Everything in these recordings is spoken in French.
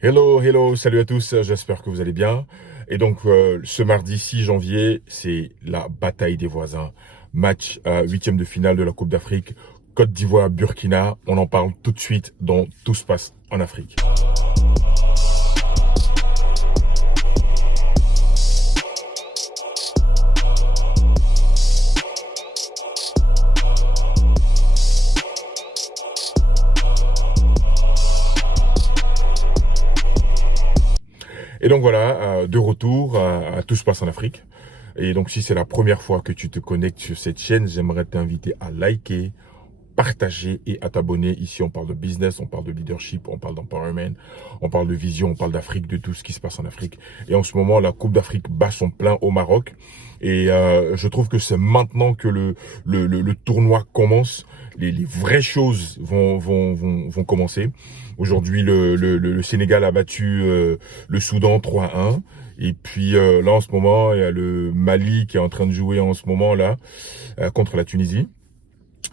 Hello, hello, salut à tous, j'espère que vous allez bien. Et donc, ce mardi 6 janvier, c'est la bataille des voisins. Match huitième de finale de la Coupe d'Afrique, Côte d'Ivoire, Burkina. On en parle tout de suite dans Tout se passe en Afrique. Et donc voilà, de retour à Tout se passe en Afrique. Et donc si c'est la première fois que tu te connectes sur cette chaîne, j'aimerais t'inviter à liker, partager et à t'abonner. Ici, on parle de business, on parle de leadership, on parle d'empowerment, on parle de vision, on parle d'Afrique, de tout ce qui se passe en Afrique. Et en ce moment, la Coupe d'Afrique bat son plein au Maroc. Et je trouve que c'est maintenant que le tournoi commence. Les vraies choses vont commencer. Aujourd'hui, le Sénégal a battu le Soudan 3-1. Et puis là, en ce moment, il y a le Mali qui est en train de jouer en ce moment là contre la Tunisie.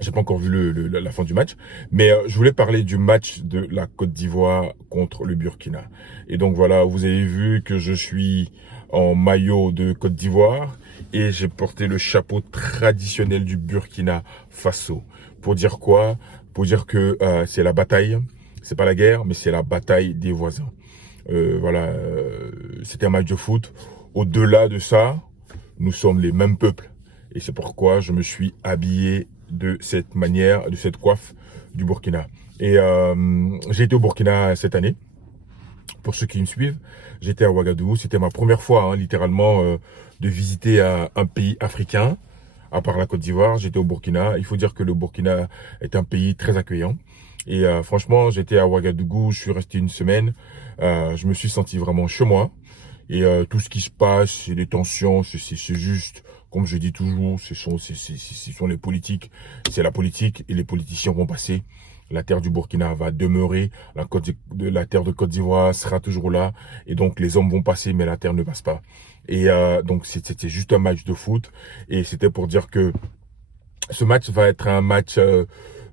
J'ai pas encore vu la fin du match, mais je voulais parler du match de la Côte d'Ivoire contre le Burkina. Et donc voilà, vous avez vu que je suis en maillot de Côte d'Ivoire et j'ai porté le chapeau traditionnel du Burkina Faso. Pour dire quoi? Pour dire que c'est la bataille, c'est pas la guerre, mais c'est la bataille des voisins. Voilà, c'était un match de foot. Au-delà de ça, nous sommes les mêmes peuples. Et c'est pourquoi je me suis habillé de cette manière, de cette coiffe du Burkina. Et j'ai été au Burkina cette année. Pour ceux qui me suivent, j'étais à Ouagadougou. C'était ma première fois, hein, littéralement, de visiter un pays africain. À part la Côte d'Ivoire, j'étais au Burkina. Il faut dire que le Burkina est un pays très accueillant. Et franchement, j'étais à Ouagadougou, je suis resté une semaine. Je me suis senti vraiment chez moi. Et tout ce qui se passe, c'est les tensions, c'est juste, comme je dis toujours, ce sont les politiques. C'est la politique et les politiciens vont passer. La terre du Burkina va demeurer, la terre de Côte d'Ivoire sera toujours là. Et donc les hommes vont passer, mais la terre ne passe pas. Et donc c'était juste un match de foot. Et c'était pour dire que ce match va être un match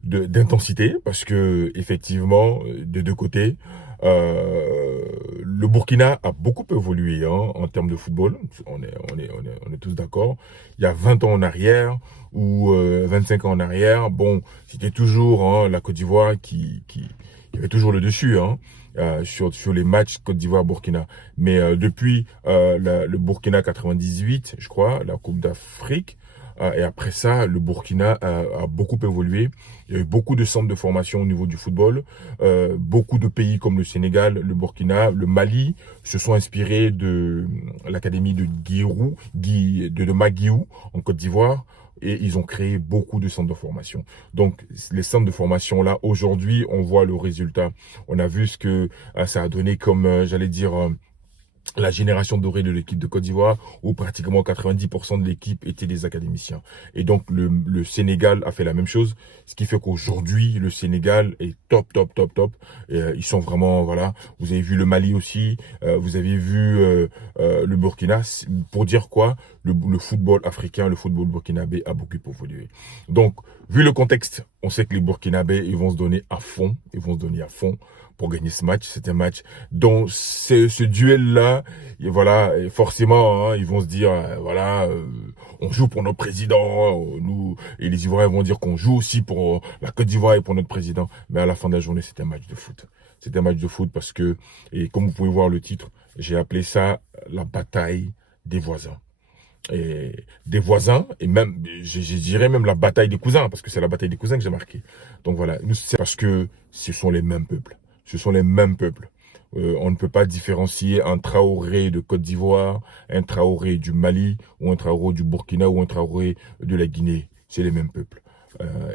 d'intensité parce que effectivement, de deux côtés, le Burkina a beaucoup évolué hein, en termes de football. On est tous d'accord. Il y a 20 ans en arrière ou 25 ans en arrière, bon, c'était toujours hein, la Côte d'Ivoire qui avait toujours le dessus. Hein. Sur les matchs Côte d'Ivoire-Burkina. Mais depuis le Burkina 98, je crois, la Coupe d'Afrique, et après ça, le Burkina a beaucoup évolué. Il y a eu beaucoup de centres de formation au niveau du football. Beaucoup de pays comme le Sénégal, le Burkina, le Mali se sont inspirés de l'académie de de Maguiou en Côte d'Ivoire. Et ils ont créé beaucoup de centres de formation. Donc, les centres de formation, là, aujourd'hui, on voit le résultat. On a vu ce que ça a donné comme, j'allais dire, la génération dorée de l'équipe de Côte d'Ivoire, où pratiquement 90% de l'équipe étaient des académiciens. Et donc, le Sénégal a fait la même chose, ce qui fait qu'aujourd'hui, le Sénégal est top, top, top, top. Et, ils sont vraiment, voilà, vous avez vu le Mali aussi, vous avez vu le Burkina, pour dire quoi, le football africain, le football burkinabé a beaucoup évolué. Donc, vu le contexte, on sait que les Burkinabés, ils vont se donner à fond, ils vont se donner à fond pour gagner ce match. C'est un match dont ce duel-là, et voilà, et forcément, hein, ils vont se dire, voilà, on joue pour notre président, nous, et les Ivoiriens vont dire qu'on joue aussi pour la Côte d'Ivoire et pour notre président. Mais à la fin de la journée, c'est un match de foot. C'est un match de foot parce que, et comme vous pouvez voir le titre, j'ai appelé ça la bataille des voisins. Et des voisins, et même, je dirais même la bataille des cousins, parce que c'est la bataille des cousins que j'ai marqué. Donc voilà, c'est parce que ce sont les mêmes peuples. Ce sont les mêmes peuples. On ne peut pas différencier un Traoré de Côte d'Ivoire, un Traoré du Mali, ou un Traoré du Burkina, ou un Traoré de la Guinée. C'est les mêmes peuples.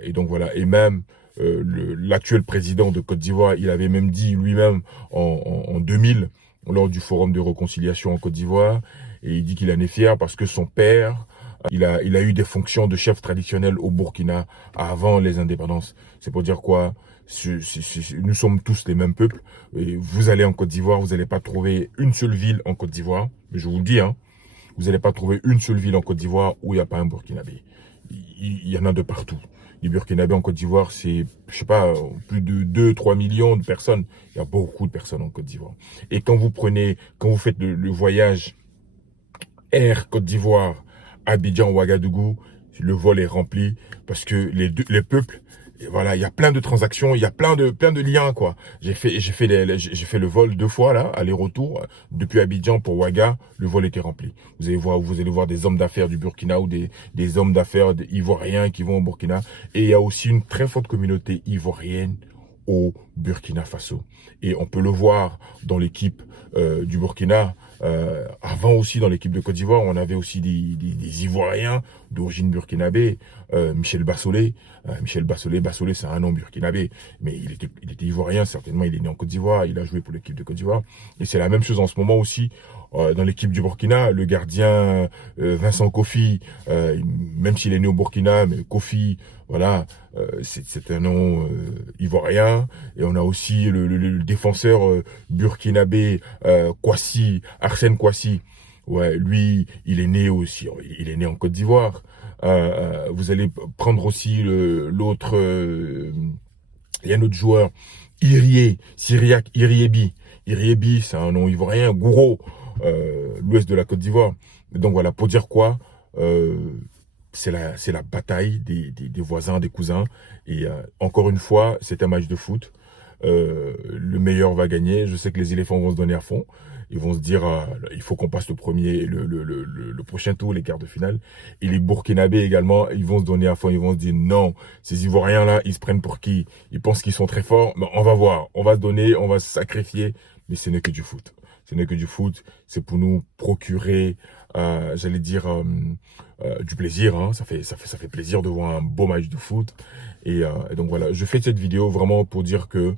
Et donc voilà, et même l'actuel président de Côte d'Ivoire, il avait même dit lui-même en 2000, lors du forum de réconciliation en Côte d'Ivoire, et il dit qu'il en est fier parce que son père, il a eu des fonctions de chef traditionnel au Burkina avant les indépendances. C'est pour dire quoi? Nous sommes tous les mêmes peuples. Et vous allez en Côte d'Ivoire, vous n'allez pas trouver une seule ville en Côte d'Ivoire. Mais je vous le dis, hein, vous n'allez pas trouver une seule ville en Côte d'Ivoire où il n'y a pas un Burkinabé. Il y en a de partout. Les Burkinabés en Côte d'Ivoire, c'est, je sais pas, plus de 2-3 millions de personnes. Il y a beaucoup de personnes en Côte d'Ivoire. Et quand vous faites le voyage Air Côte d'Ivoire, Abidjan, Ouagadougou, le vol est rempli parce que les peuples, et voilà, il y a plein de transactions, il y a plein de liens, quoi. J'ai fait le vol 2 fois, là, aller-retour, depuis Abidjan pour Ouaga, le vol était rempli. Vous allez voir des hommes d'affaires du Burkina ou des hommes d'affaires ivoiriens qui vont au Burkina. Et il y a aussi une très forte communauté ivoirienne au Burkina Faso. Et on peut le voir dans l'équipe du Burkina. Avant aussi, dans l'équipe de Côte d'Ivoire, on avait aussi des Ivoiriens d'origine burkinabé. Michel Bassolé. Bassolé, c'est un nom burkinabé. Mais il était Ivoirien, certainement. Il est né en Côte d'Ivoire. Il a joué pour l'équipe de Côte d'Ivoire. Et c'est la même chose en ce moment aussi. Dans l'équipe du Burkina, le gardien Vincent Kofi, même s'il est né au Burkina, mais Kofi, voilà, c'est un nom ivoirien. Et on a aussi le défenseur burkinabé Kwasi, Arsène Kwasi. Ouais, lui, il est né aussi, il est né en Côte d'Ivoire. Vous allez prendre aussi l'autre, il y a un autre joueur, Syriac Iriebi. Iriebi, c'est un nom ivoirien, Gouro, l'ouest de la Côte d'Ivoire. Donc voilà, pour dire quoi, c'est la bataille des voisins, des cousins. Et encore une fois, c'est un match de foot. Le meilleur va gagner. Je sais que les éléphants vont se donner à fond. Ils vont se dire, il faut qu'on passe le prochain tour, les quarts de finale. Et les Burkinabés également, ils vont se donner à fond. Ils vont se dire, non, ces Ivoiriens-là, ils se prennent pour qui? Ils pensent qu'ils sont très forts. Mais on va voir. On va se donner, on va se sacrifier. Mais ce n'est que du foot. Ce n'est que du foot. C'est pour nous procurer, j'allais dire, du plaisir. Hein. Ça fait plaisir de voir un beau match de foot. Et donc voilà, je fais cette vidéo vraiment pour dire que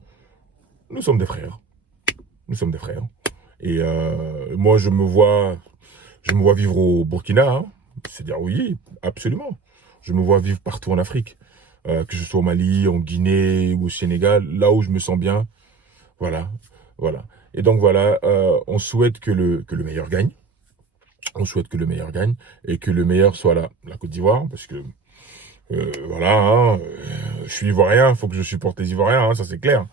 nous sommes des frères. Nous sommes des frères. Et moi, je me vois vivre au Burkina. Hein. C'est-à-dire, oui, absolument. Je me vois vivre partout en Afrique. Que ce soit au Mali, en Guinée ou au Sénégal, là où je me sens bien. Voilà, voilà. Et donc voilà, on souhaite que le meilleur gagne. On souhaite que le meilleur gagne et que le meilleur soit la Côte d'Ivoire, parce que voilà, hein, je suis ivoirien, il faut que je supporte les Ivoiriens, hein, ça c'est clair.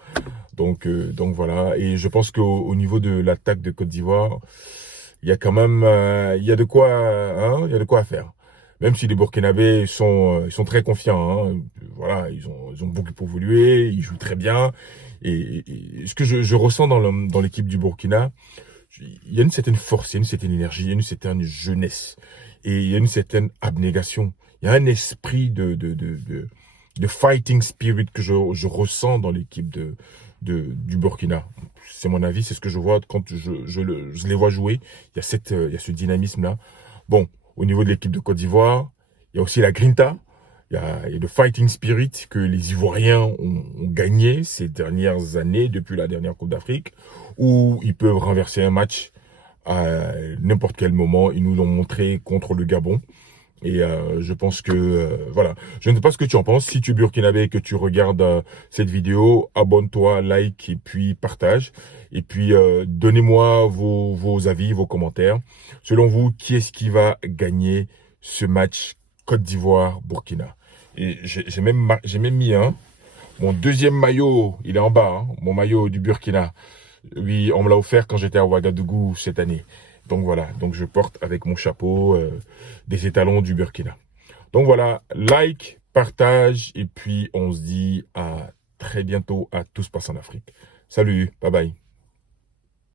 Donc voilà, et je pense qu'au niveau de l'attaque de Côte d'Ivoire, il y a quand même, il y a de quoi, il y a de quoi faire. Même si les Burkinabés ils sont très confiants, hein, voilà, ils ont beaucoup évolué, ils jouent très bien. Et ce que je ressens dans l'équipe du Burkina, il y a une certaine force, il y a une certaine énergie, il y a une certaine jeunesse, et il y a une certaine abnégation. Il y a un esprit de fighting spirit que je ressens dans l'équipe du Burkina. C'est mon avis, c'est ce que je vois quand je les vois jouer. Il y a ce dynamisme-là. Bon, au niveau de l'équipe de Côte d'Ivoire, il y a aussi la grinta. Il y a le fighting spirit que les Ivoiriens ont gagné ces dernières années, depuis la dernière Coupe d'Afrique, où ils peuvent renverser un match à n'importe quel moment. Ils nous l'ont montré contre le Gabon. Et je pense que, voilà, je ne sais pas ce que tu en penses. Si tu es burkinabé et que tu regardes cette vidéo, abonne-toi, like et puis partage. Et puis, donnez-moi vos avis, vos commentaires. Selon vous, qui est-ce qui va gagner ce match Côte d'Ivoire-Burkina? Et j'ai même mis mon deuxième maillot, il est en bas, hein, mon maillot du Burkina. Oui, on me l'a offert quand j'étais à Ouagadougou cette année. Donc voilà, donc je porte avec mon chapeau des étalons du Burkina. Donc voilà, like, partage, et puis on se dit à très bientôt à Tous Passe en Afrique. Salut, bye bye.